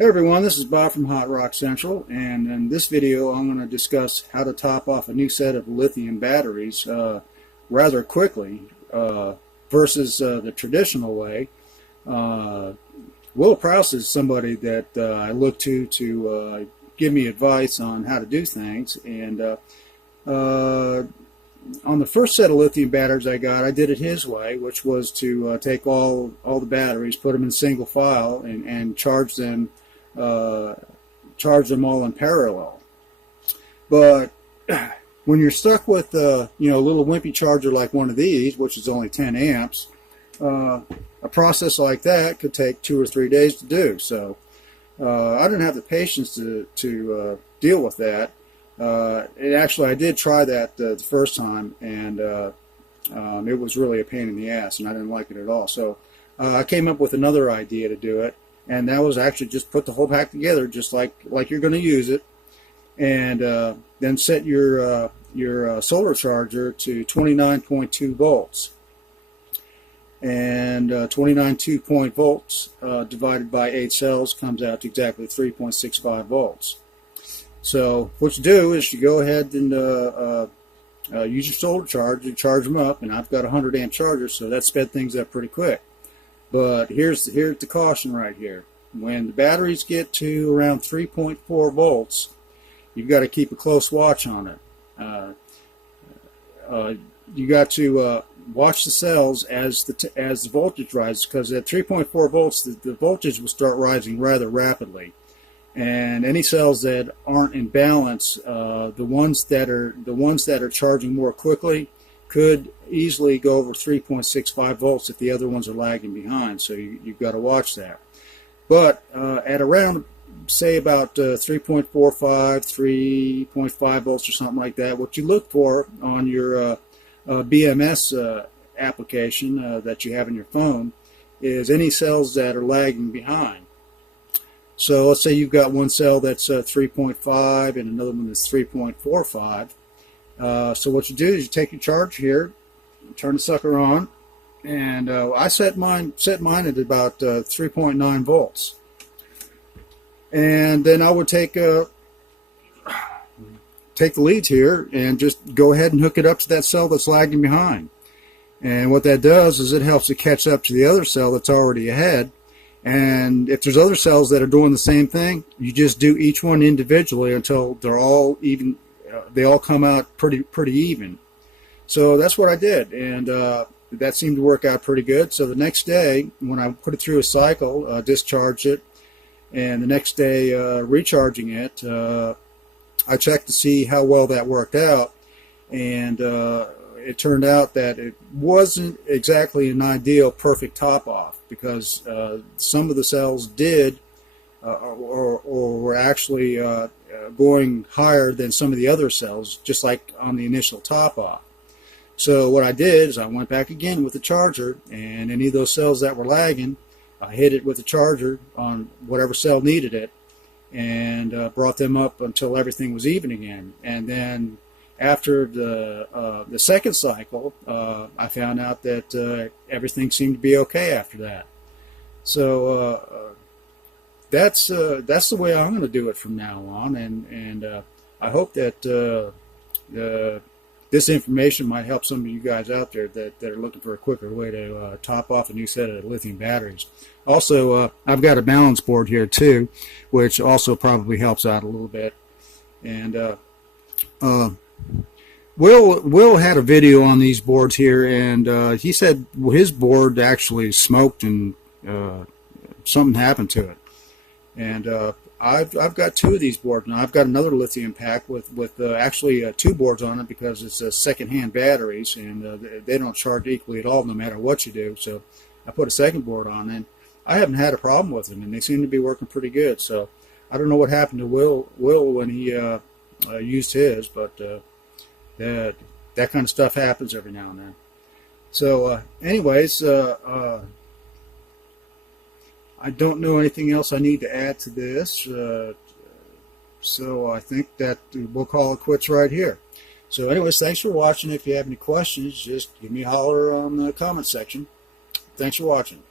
Hey everyone, this is Bob from Hot Rock Central, and in this video I'm going to discuss how to top off a new set of lithium batteries rather quickly versus the traditional way. Will Prowse is somebody that I look to give me advice on how to do things, and on the first set of lithium batteries I got, I did it his way, which was to take all the batteries, put them in single file, and charge them all in parallel. But when you're stuck with a little wimpy charger like one of these, which is only 10 amps, a process like that could take 2 or 3 days to do. So I didn't have the patience to deal with that. And actually, I did try that the first time, and it was really a pain in the ass, and I didn't like it at all. So I came up with another idea to do it, and that was actually just put the whole pack together, just like you're going to use it, and then set your solar charger to 29.2 volts. And 29.2 volts divided by 8 cells comes out to exactly 3.65 volts. So what you do is you go ahead and use your solar charger, charge them up, and I've got a 100 amp charger, so that sped things up pretty quick. But here's the caution right here. When the batteries get to around 3.4 volts, you've got to keep a close watch on it. You got to watch the cells as the voltage rises, because at 3.4 volts the voltage will start rising rather rapidly. And any cells that aren't in balance, the ones that are charging more quickly, could easily go over 3.65 volts if the other ones are lagging behind. So you've got to watch that. But at around, say about 3.45, 3.5 volts or something like that, what you look for on your BMS application that you have in your phone is any cells that are lagging behind. So let's say you've got one cell that's 3.5 and another one that's 3.45. So what you do is you take your charge here, turn the sucker on, and I set mine at about 3.9 volts. And then I would take the leads here and just go ahead and hook it up to that cell that's lagging behind. And what that does is it helps it catch up to the other cell that's already ahead. And if there's other cells that are doing the same thing, you just do each one individually until they're all even. They all come out pretty even. So that's what I did, and that seemed to work out pretty good. So the next day, when I put it through a cycle, discharged it, and the next day recharging it, I checked to see how well that worked out, and it turned out that it wasn't exactly an ideal perfect top-off, because some of the cells did or were actually going higher than some of the other cells, just like on the initial top-off. So what I did is I went back again with the charger, and any of those cells that were lagging, I hit it with the charger on whatever cell needed it, and brought them up until everything was even again. And then after the second cycle, I found out that everything seemed to be okay after that. So that's the way I'm going to do it from now on, and I hope that this information might help some of you guys out there that are looking for a quicker way to top off a new set of lithium batteries. Also, I've got a balance board here too, which also probably helps out a little bit. And Will had a video on these boards here, and he said his board actually smoked and something happened to it. And I've got 2 of these boards now. I've got another lithium pack with actually 2 boards on it, because it's second-hand batteries, and they don't charge equally at all no matter what you do. So I put a second board on, and I haven't had a problem with them, and they seem to be working pretty good. So I don't know what happened to Will when he used his, but that kind of stuff happens every now and then. So anyways, I don't know anything else I need to add to this, so I think that we'll call it quits right here. So anyways, thanks for watching. If you have any questions, just give me a holler on the comment section. Thanks for watching.